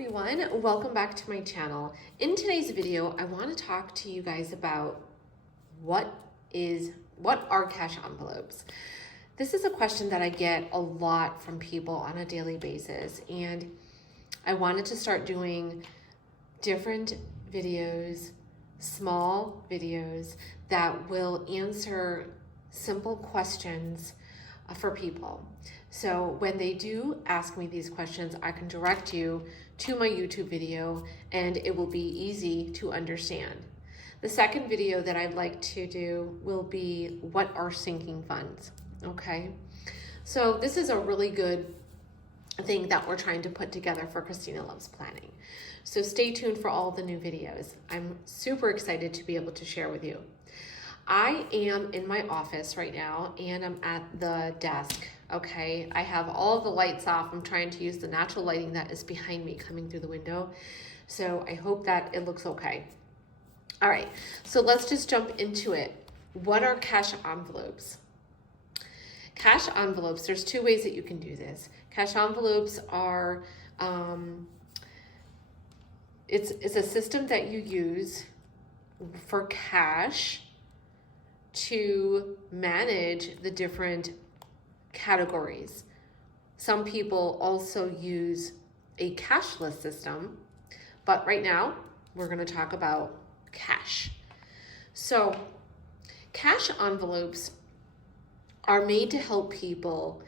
everyone, welcome back to my channel. In today's video, I want to talk to you guys about what are cash envelopes. This is a question that I get a lot from people on a daily basis, and I wanted to start doing different videos, small videos that will answer simple questions for people. So when they do ask me these questions, I can direct you to my YouTube video and it will be easy to understand. The second video that I'd like to do will be what are sinking funds, okay? So this is a really good thing that we're trying to put together for Christina Loves Planning. So stay tuned for all the new videos. I'm super excited to be able to share with you. I am in my office right now and I'm at the desk, okay? I have all of the lights off. I'm trying to use the natural lighting that is behind me coming through the window. So I hope that it looks okay. All right, so let's just jump into it. What are cash envelopes? Cash envelopes, there's two ways that you can do this. Cash envelopes are, it's a system that you use for cash to manage the different categories. Some people also use a cashless system, but right now we're going to talk about cash. So cash envelopes are made to help people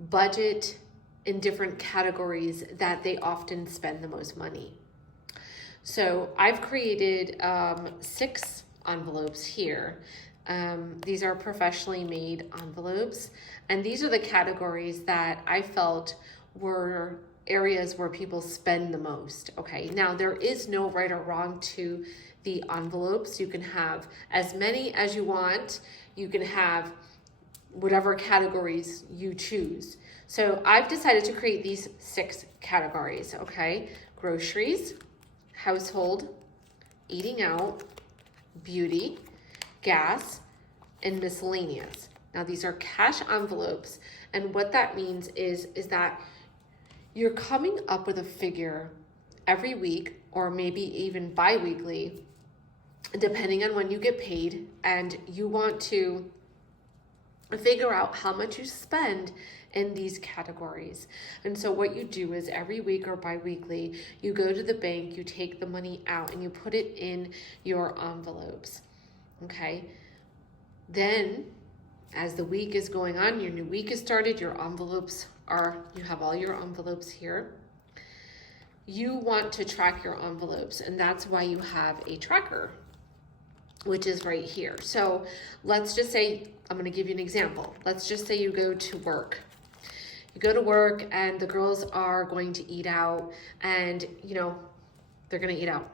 budget in different categories that they often spend the most money. So I've created 6 envelopes here. These are professionally made envelopes, and these are the categories that I felt were areas where people spend the most. Okay, now there is no right or wrong to the envelopes. You can have as many as you want. You can have whatever categories you choose. So I've decided to create these 6 categories, okay? Groceries, household, eating out, beauty, gas, and miscellaneous. Now these are cash envelopes, and what that means is that you're coming up with a figure every week or maybe even bi-weekly, depending on when you get paid, and you want to figure out how much you spend in these categories. And so what you do is every week or bi-weekly, you go to the bank, you take the money out and you put it in your envelopes, okay? Then as the week is going on, your new week is started, you have all your envelopes here. You want to track your envelopes, and that's why you have a tracker, which is right here. So let's just say, I'm gonna give you an example. Let's just say you go to work. You go to work and the girls are going to eat out, and they're gonna eat out.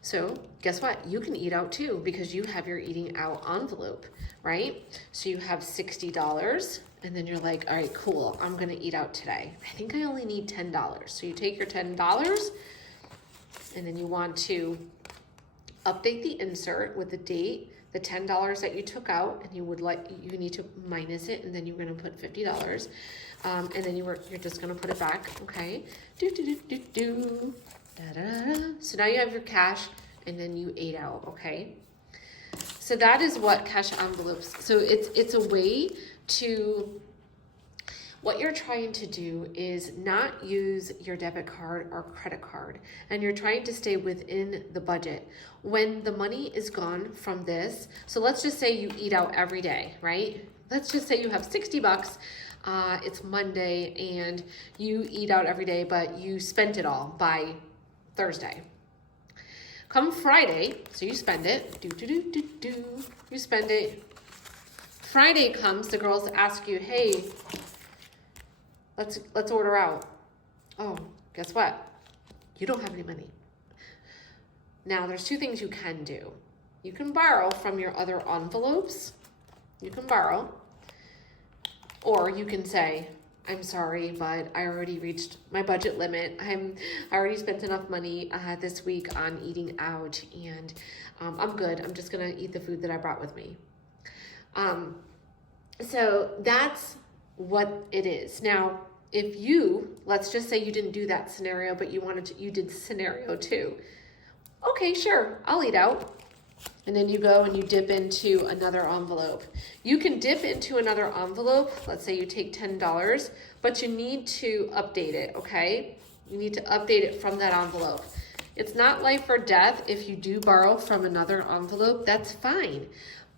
So guess what? You can eat out too because you have your eating out envelope, right? So you have $60 and then you're like, all right, cool, I'm gonna eat out today. I think I only need $10. So you take your $10 and then you want to update the insert with the date, the $10 that you took out, and you need to minus it, and then you're gonna put $50. And then you're just gonna put it back, okay? So now you have your cash, and then you ate out, okay? So that is what cash envelopes, so it's a way to, what you're trying to do is not use your debit card or credit card, and you're trying to stay within the budget. When the money is gone from this, so let's just say you eat out every day, right? Let's just say you have $60, it's Monday, and you eat out every day, but you spent it all by Thursday. Come Friday, so you spend it, you spend it. Friday comes, the girls ask you, hey, let's order out. Oh, guess what? You don't have any money. Now, there's 2 things you can do. You can borrow from your other envelopes. You can borrow. Or you can say, I'm sorry, but I already reached my budget limit. I already spent enough money this week on eating out, and I'm good. I'm just gonna eat the food that I brought with me. So that's what it is. Now, if you, let's just say you didn't do that scenario, but you did scenario 2. Okay, sure, I'll eat out. And then you go and you dip into another envelope. You can dip into another envelope. Let's say you take $10, but you need to update it, okay? You need to update it from that envelope. It's not life or death if you do borrow from another envelope, that's fine.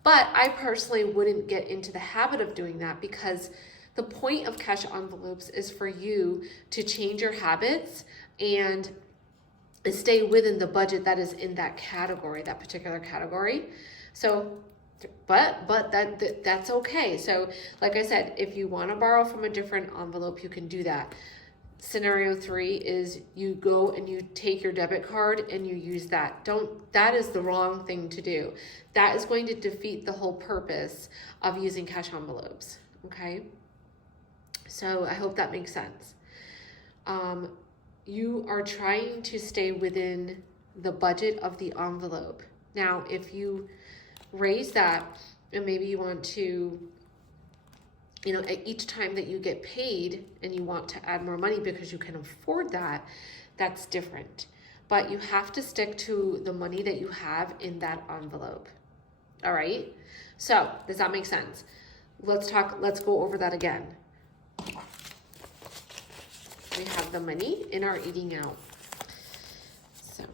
But I personally wouldn't get into the habit of doing that, because the point of cash envelopes is for you to change your habits and stay within the budget that is in that category, that particular category. So, but that's okay. So, like I said, if you want to borrow from a different envelope, you can do that. Scenario 3 is you go and you take your debit card and you use that. That is the wrong thing to do. That is going to defeat the whole purpose of using cash envelopes, okay? So I hope that makes sense. You are trying to stay within the budget of the envelope. Now, if you raise that and maybe you want to, at each time that you get paid and you want to add more money because you can afford that, that's different. But you have to stick to the money that you have in that envelope. All right? So, does that make sense? Let's go over that again. We have the money in our eating out. So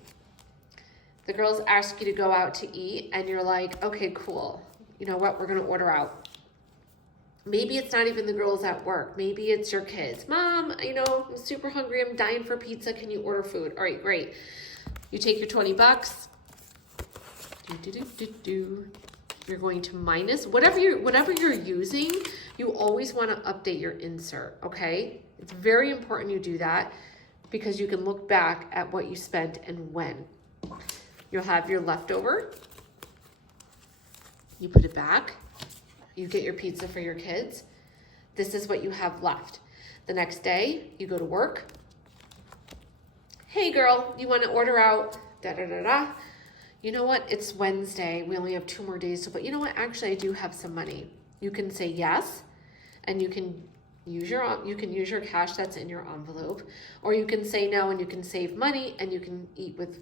the girls ask you to go out to eat and you're like, okay, cool. You know what? We're going to order out. Maybe it's not even the girls at work. Maybe it's your kids. Mom, I'm super hungry. I'm dying for pizza. Can you order food? All right, great. You take your $20. You're going to minus whatever you're using. You always want to update your insert, okay? It's very important you do that because you can look back at what you spent and when. You'll have your leftover. You put it back. You get your pizza for your kids. This is what you have left. The next day, you go to work. Hey girl, you want to order out? Da-da-da-da. You know what? It's Wednesday. We only have 2 more days but you know what? Actually, I do have some money. You can say yes, and you can use your cash that's in your envelope, or you can say no and you can save money and you can eat with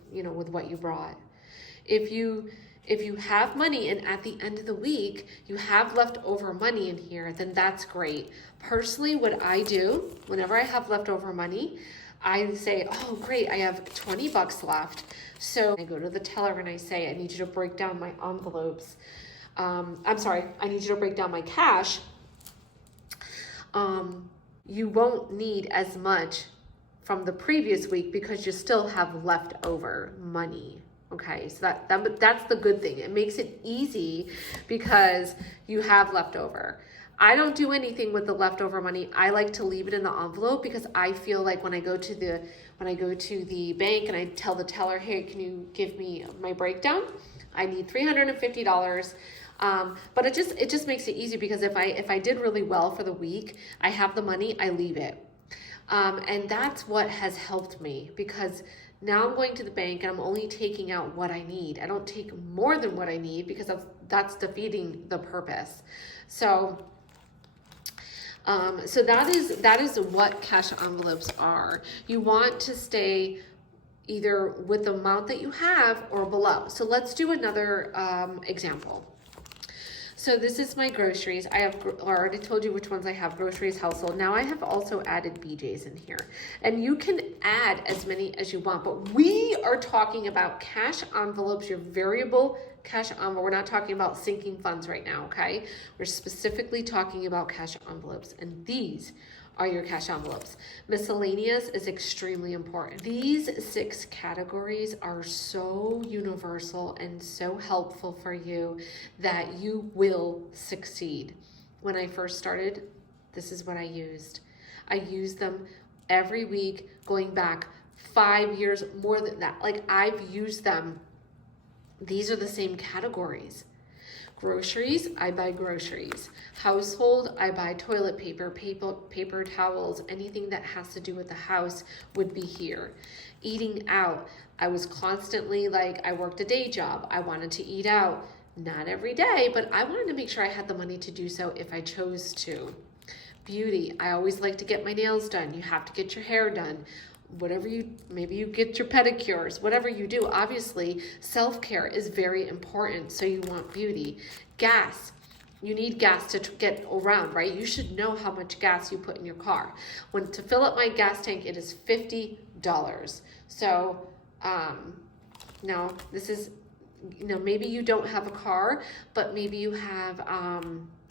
what you brought. If you have money and at the end of the week you have leftover money in here, then that's great. Personally, what I do whenever I have leftover money, I say, oh great, I have $20 left. So I go to the teller and I say, I need you to break down my envelopes. I need you to break down my cash. You won't need as much from the previous week because you still have leftover money. Okay, so that's the good thing. It makes it easy because you have leftover. I don't do anything with the leftover money. I like to leave it in the envelope because I feel like when I go to the bank and I tell the teller, hey, can you give me my breakdown? I need $350. But it just makes it easy because if I did really well for the week, I have the money, I leave it. And that's what has helped me because now I'm going to the bank and I'm only taking out what I need. I don't take more than what I need because that's defeating the purpose. So that is what cash envelopes are. You want to stay either with the amount that you have or below. So let's do another example. So this is my groceries. I already told you which ones I have: groceries, household. Now I have also added BJ's in here. And you can add as many as you want, but we are talking about cash envelopes, your variable cash envelope. We're not talking about sinking funds right now, okay? We're specifically talking about cash envelopes, and these are your cash envelopes. Miscellaneous is extremely important. These 6 categories are so universal and so helpful for you that you will succeed. When I first started, this is what I used. I used them every week going back 5 years, more than that. Like, I've used them. These are the same categories. Groceries, I buy groceries. Household, I buy toilet paper, paper towels, anything that has to do with the house would be here. Eating out, I was constantly I worked a day job. I wanted to eat out, not every day, but I wanted to make sure I had the money to do so if I chose to. Beauty. I always like to get my nails done. You have to get your hair done. Whatever maybe you get your pedicures, whatever you do, obviously self-care is very important. So you want beauty. Gas. You need gas to get around, right? You should know how much gas you put in your car. To fill up my gas tank, it is $50. So, now this is, maybe you don't have a car, but maybe you have,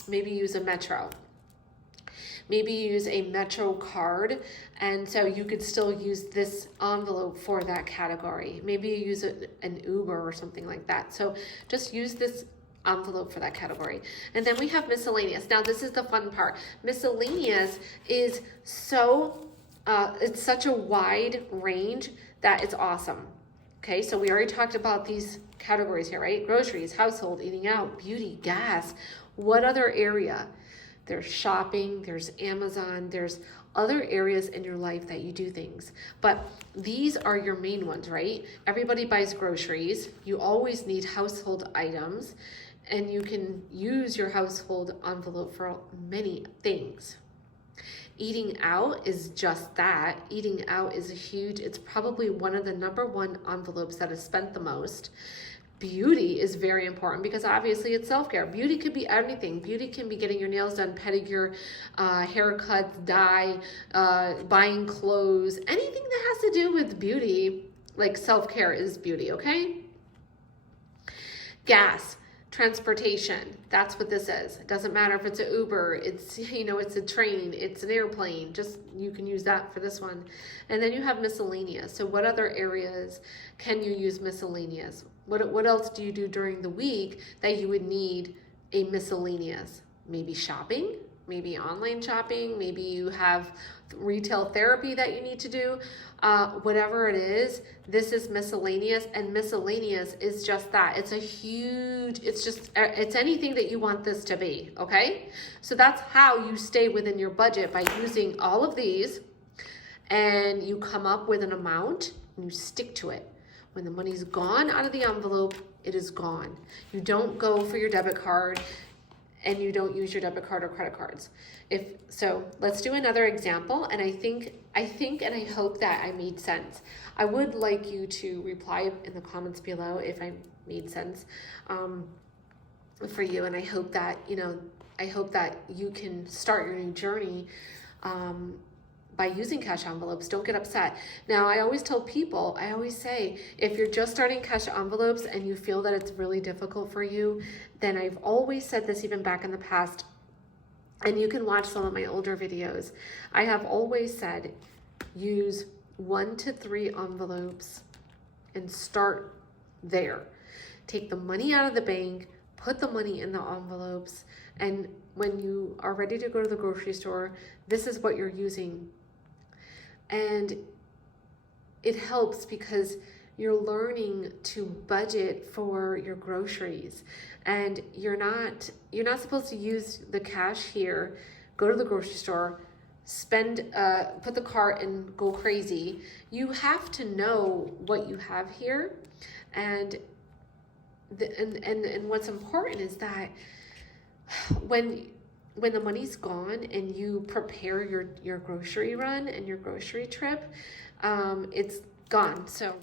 maybe use a Metro. Maybe use a Metro card, and so you could still use this envelope for that category. Maybe you use an Uber or something like that. So just use this envelope for that category. And then we have miscellaneous. Now this is the fun part. Miscellaneous is it's such a wide range that it's awesome. Okay, so we already talked about these categories here, right? Groceries, household, eating out, beauty, gas. What other area? There's shopping, there's Amazon, there's other areas in your life that you do things. But these are your main ones, right? Everybody buys groceries. You always need household items, and you can use your household envelope for many things. Eating out is just that. Eating out is it's probably one of the #1 envelopes that is spent the most. Beauty is very important because obviously it's self-care. Beauty could be anything. Beauty can be getting your nails done, pedicure, haircuts, dye, buying clothes, anything that has to do with beauty, like self-care is beauty, okay? Gas, transportation, that's what this is. It doesn't matter if it's an Uber, it's a train, it's an airplane, just you can use that for this one. And then you have miscellaneous. So what other areas can you use miscellaneous? What else do you do during the week that you would need a miscellaneous? Maybe shopping, maybe online shopping, maybe you have retail therapy that you need to do. Whatever it is, this is miscellaneous, and miscellaneous is just that. It's anything that you want this to be, okay? So that's how you stay within your budget, by using all of these, and you come up with an amount and you stick to it. When the money's gone out of the envelope, it is gone. You don't go for your debit card and you don't use your debit card or credit cards. So let's do another example, and I think and I hope that I made sense. I would like you to reply in the comments below if I made sense for you, and I hope that you can start your new journey by using cash envelopes. Don't get upset. Now, I always say, if you're just starting cash envelopes and you feel that it's really difficult for you, then I've always said this even back in the past, and you can watch some of my older videos. I have always said, use 1 to 3 envelopes and start there. Take the money out of the bank, put the money in the envelopes, and when you are ready to go to the grocery store, this is what you're using. And it helps because you're learning to budget for your groceries, and you're not supposed to use the cash here, go to the grocery store, put the cart and go crazy. You have to know what you have here, and what's important is that when the money's gone and you prepare your grocery run and your grocery trip, it's gone. So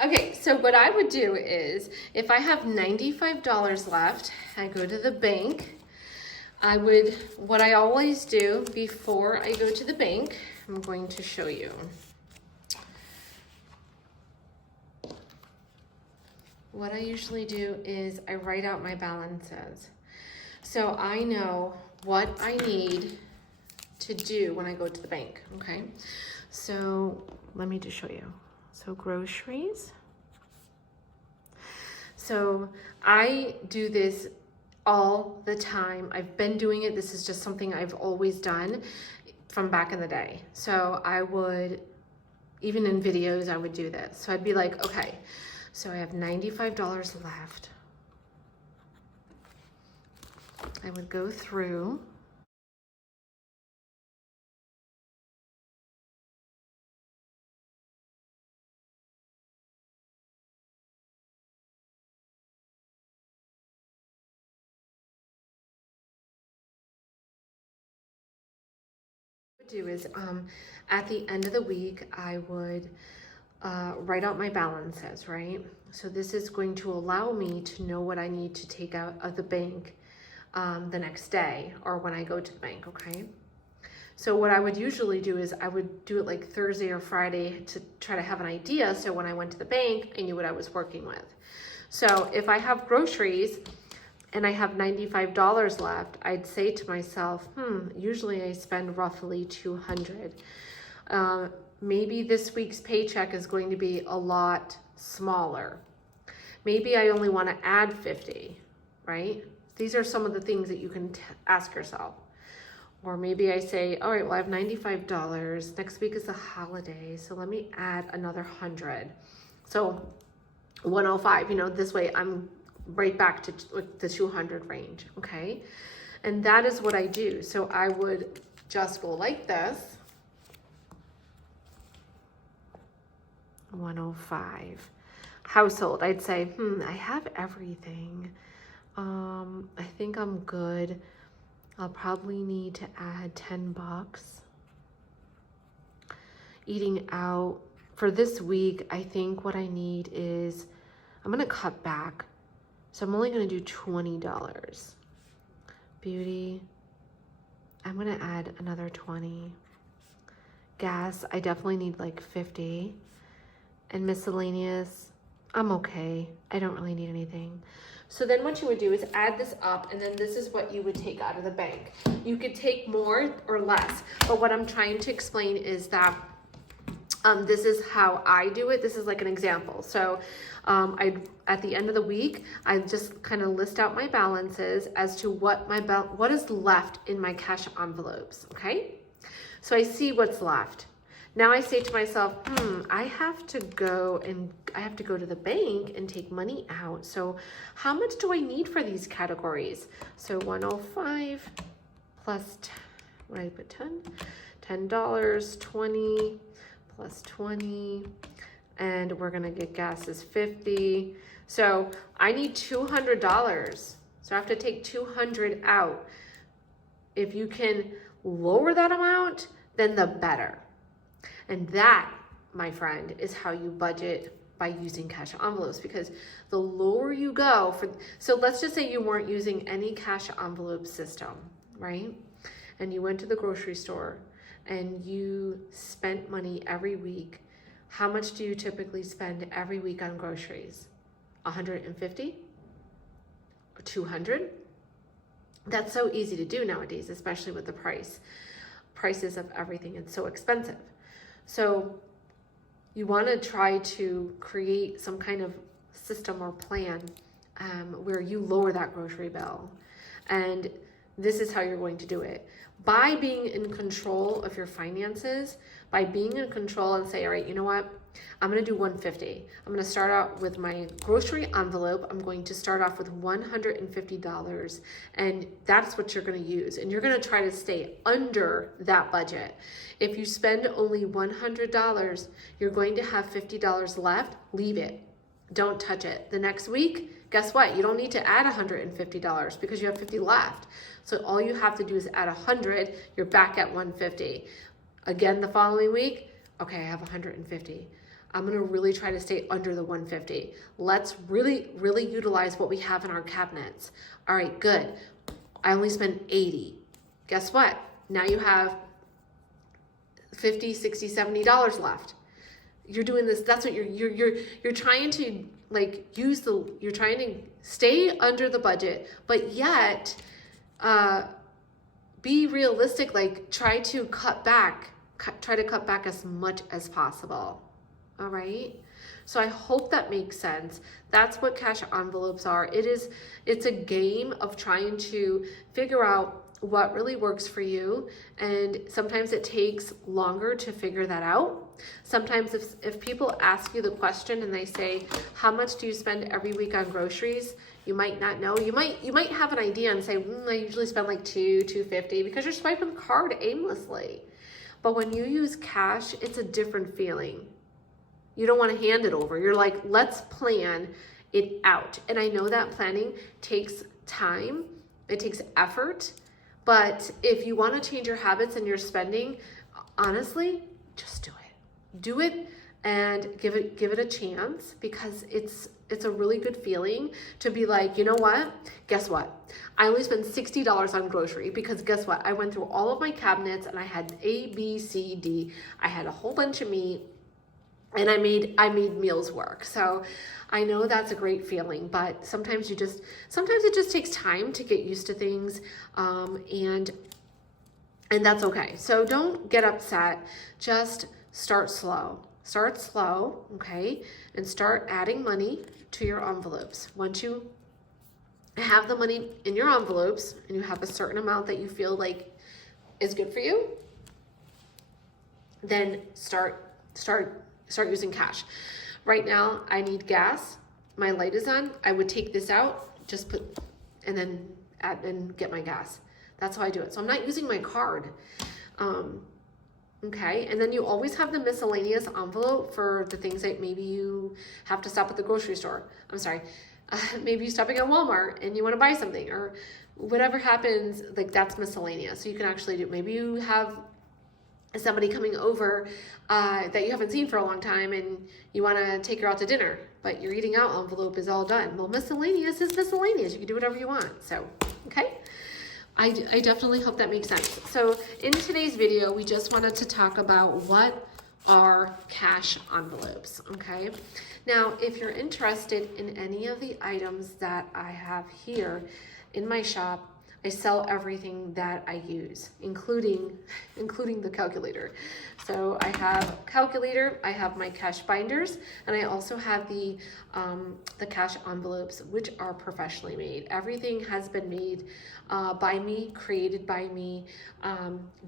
what I would do is, if I have $95 left, I go to the bank. What I always do before I go to the bank, I'm going to show you. What I usually do is I write out my balances. So I know what I need to do when I go to the bank, okay? So let me just show you. So groceries. So I do this all the time. I've been doing it. This is just something I've always done from back in the day. So I would, even in videos, I would do this. So I'd be like, okay, so I have $95 left. I would go through Do is at the end of the week, I would write out my balances, right? So this is going to allow me to know what I need to take out of the bank the next day or when I go to the bank, okay? So what I would usually do is I would do it like Thursday or Friday to try to have an idea. So when I went to the bank, I knew what I was working with. So if I have groceries and I have $95 left, I'd say to myself, usually I spend roughly $200. Maybe this week's paycheck is going to be a lot smaller. Maybe I only want to add 50, right? These are some of the things that you can ask yourself. Or maybe I say, all right, well, I have $95. Next week is a holiday, so let me add another 100. So 105, this way I'm right back to the 200 range, okay? And that is what I do. So I would just go like this. 105. Household, I'd say, I have everything. I think I'm good. I'll probably need to add $10. Eating out, for this week, I think what I need is, I'm gonna cut back. So I'm only gonna do $20. Beauty, I'm gonna add another 20. Gas, I definitely need like 50. And miscellaneous, I'm okay. I don't really need anything. So then what you would do is add this up, and then this is what you would take out of the bank. You could take more or less, but what I'm trying to explain is that this is how I do it. This is like an example. So at the end of the week, I just kind of list out my balances as to what is left in my cash envelopes, okay? So I see what's left. Now I say to myself, I have to go to the bank and take money out. So how much do I need for these categories? So 105 plus, what did I put, 10? $10, 20 plus 20, and we're gonna get gas is 50. So I need $200. So I have to take 200 out. If you can lower that amount, then the better. And that, my friend, is how you budget by using cash envelopes, because the lower you go so let's just say you weren't using any cash envelope system, right? And you went to the grocery store and you spent money every week. How much do you typically spend every week on groceries? 150? Or 200? That's so easy to do nowadays, especially with the prices of everything. It's so expensive. So you want to try to create some kind of system or plan where you lower that grocery bill. And this is how you're going to do it. By being in control of your finances, by being in control and say, all right, you know what? I'm going to do 150. I'm going to start out with my grocery envelope. I'm going to start off with $150, and that's what you're going to use. And you're going to try to stay under that budget. If you spend only $100, you're going to have $50 left. Leave it. Don't touch it. The next week, guess what? You don't need to add $150 because you have 50 left. So all you have to do is add 100. You're back at 150. Again, the following week, okay, I have 150. I'm going to really try to stay under the 150. Let's really, really utilize what we have in our cabinets. All right, good. I only spent 80. Guess what? Now you have $50, $60, $70 left. You're doing this. That's what you're trying to you're trying to stay under the budget, but yet be realistic. Try to cut back as much as possible. All right. So I hope that makes sense. That's what cash envelopes are. It's a game of trying to figure out what really works for you. And sometimes it takes longer to figure that out. Sometimes if people ask you the question and they say, how much do you spend every week on groceries? You might not know. You might have an idea and say, I usually spend like $250 because you're swiping the card aimlessly. But when you use cash, it's a different feeling. You don't want to hand it over. You're like, let's plan it out. And I know that planning takes time. It takes effort. But if you want to change your habits and your spending, honestly, just do it. Do it and give it a chance, because it's a really good feeling to be like, you know what? Guess what? I only spent $60 on grocery, because guess what? I went through all of my cabinets and I had A, B, C, D. I had a whole bunch of meat, and I made meals work. So I know that's a great feeling, but sometimes it just takes time to get used to things, and that's okay. So don't get upset. Just start slow. Start slow, okay? And start adding money to your envelopes. Once you have the money in your envelopes and you have a certain amount that you feel like is good for you, then start using cash. Right now, I need gas. My light is on. I would take this out, just put, and then add and get my gas. That's how I do it. So I'm not using my card. Okay, and then you always have the miscellaneous envelope for the things that maybe you have to stop at the grocery store. I'm sorry, maybe you're stopping at Walmart and you want to buy something, or whatever happens, like that's miscellaneous. So you can actually do, maybe you have somebody coming over that you haven't seen for a long time and you want to take her out to dinner, but your eating out envelope is all done. Well, miscellaneous is miscellaneous. You can do whatever you want. So, okay. I definitely hope that makes sense. So in today's video, we just wanted to talk about what are cash envelopes, okay? Now, if you're interested in any of the items that I have here in my shop, I sell everything that I use, including the calculator. So I have calculator, I have my cash binders, and I also have the cash envelopes, which are professionally made. Everything has been made by me, created by me,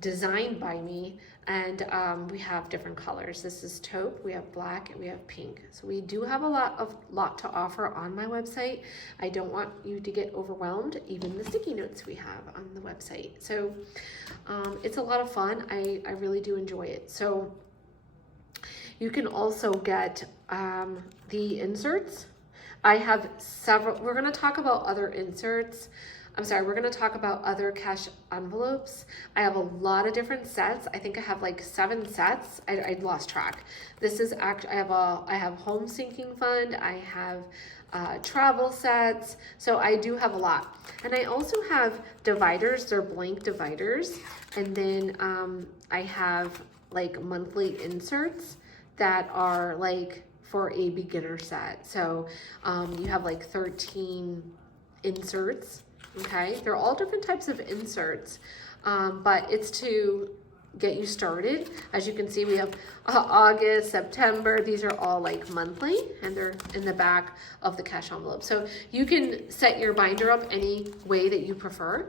designed by me, and we have different colors. This is taupe, we have black, and we have pink. So we do have a lot to offer on my website. I don't want you to get overwhelmed, even the sticky notes we have on the website. So it's a lot of fun. I really do enjoy it. So you can also get the inserts. I have several. We're going to talk about other inserts. We're going to talk about other cash envelopes. I have a lot of different sets. I think I have like 7 sets. I lost track. This is actually, I have home sinking fund. I have travel sets. So I do have a lot. And I also have dividers. They're blank dividers. And then I have like monthly inserts that are like for a beginner set. So you have like 13 inserts. Okay, they're all different types of inserts, but it's to get you started. As you can see, we have August, September. These are all like monthly, and they're in the back of the cash envelope. So you can set your binder up any way that you prefer.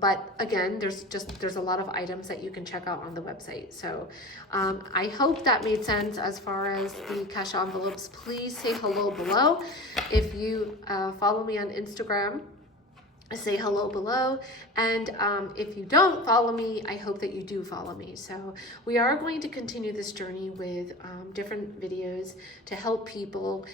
But again, there's a lot of items that you can check out on the website. So I hope that made sense as far as the cash envelopes. Please say hello below. If you follow me on Instagram, say hello below, and if you don't follow me, I hope that you do follow me. So we are going to continue this journey with different videos to help people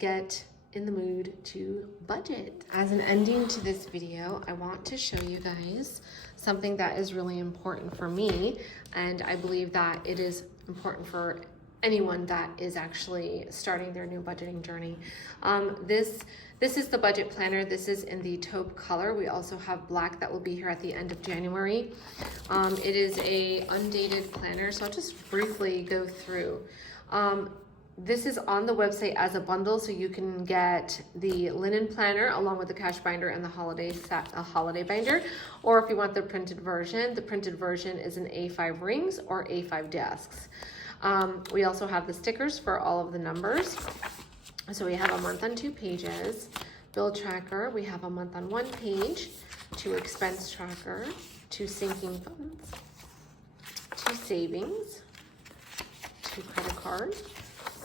get in the mood to budget. As an ending to this video, I want to show you guys something that is really important for me, and I believe that it is important for anyone that is actually starting their new budgeting journey. This is the budget planner. This is in the taupe color. We also have black that will be here at the end of January. It is a undated planner, so I'll just briefly go through. This is on the website as a bundle, so you can get the linen planner along with the cash binder and the holiday set, a holiday binder. Or if you want the printed version is an A5 rings or A5 desks. We also have the stickers for all of the numbers. So we have a month on 2 pages, bill tracker. We have a month on 1 page, 2 expense tracker, 2 sinking funds, 2 savings, 2 credit cards,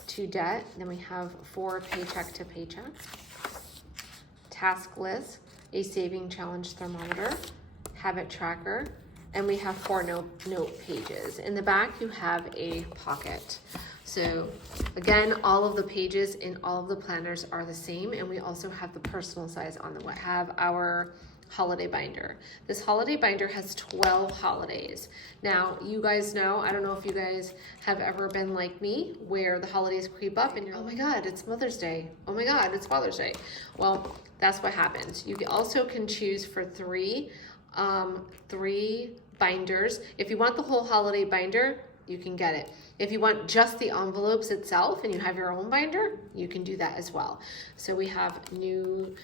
2 debt. Then we have 4 paycheck to paycheck, task list, a saving challenge thermometer, habit tracker, and we have 4 note pages. In the back, you have a pocket. So again, all of the pages in all of the planners are the same, and we also have the personal size on the web. Have our holiday binder. This holiday binder has 12 holidays. Now, you guys know, I don't know if you guys have ever been like me, where the holidays creep up and you're, oh my God, it's Mother's Day. Oh my God, it's Father's Day. Well, that's what happens. You also can choose for three binders. If you want the whole holiday binder, you can get it. If you want just the envelopes itself and you have your own binder, you can do that as well. So we have New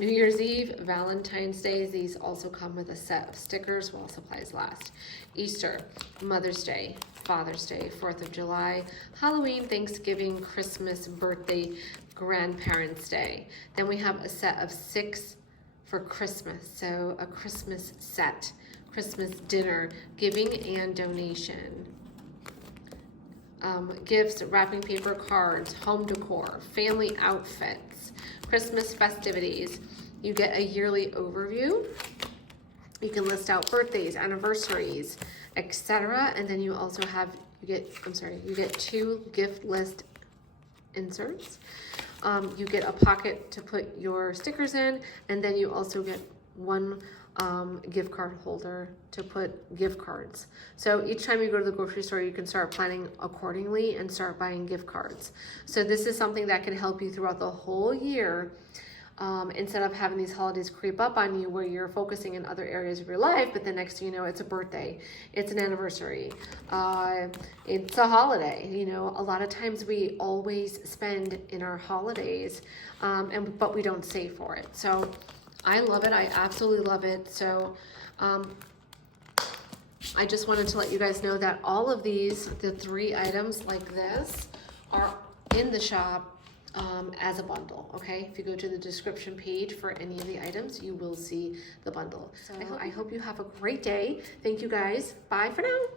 Year's Eve, Valentine's Day. These also come with a set of stickers while supplies last. Easter, Mother's Day, Father's Day, 4th of July, Halloween, Thanksgiving, Christmas, birthday, Grandparents' Day. Then we have a set of 6 for Christmas. So a Christmas set, Christmas dinner, giving and donation. Gifts, wrapping paper, cards, home decor, family outfits, Christmas festivities. You get a yearly overview. You can list out birthdays, anniversaries, etc. And then you also have, you get 2 gift list inserts. You get a pocket to put your stickers in, and then you also get 1 gift card holder to put gift cards. So each time you go to the grocery store, you can start planning accordingly and start buying gift cards. So this is something that can help you throughout the whole year, instead of having these holidays creep up on you where you're focusing in other areas of your life, but the next thing you know, it's a birthday, it's an anniversary, it's a holiday. You know, a lot of times we always spend in our holidays, but we don't save for it. So I love it. I absolutely love it. So I just wanted to let you guys know that all of these, the 3 items like this, are in the shop as a bundle, okay? If you go to the description page for any of the items, you will see the bundle. So I hope you have a great day. Thank you guys. Bye for now.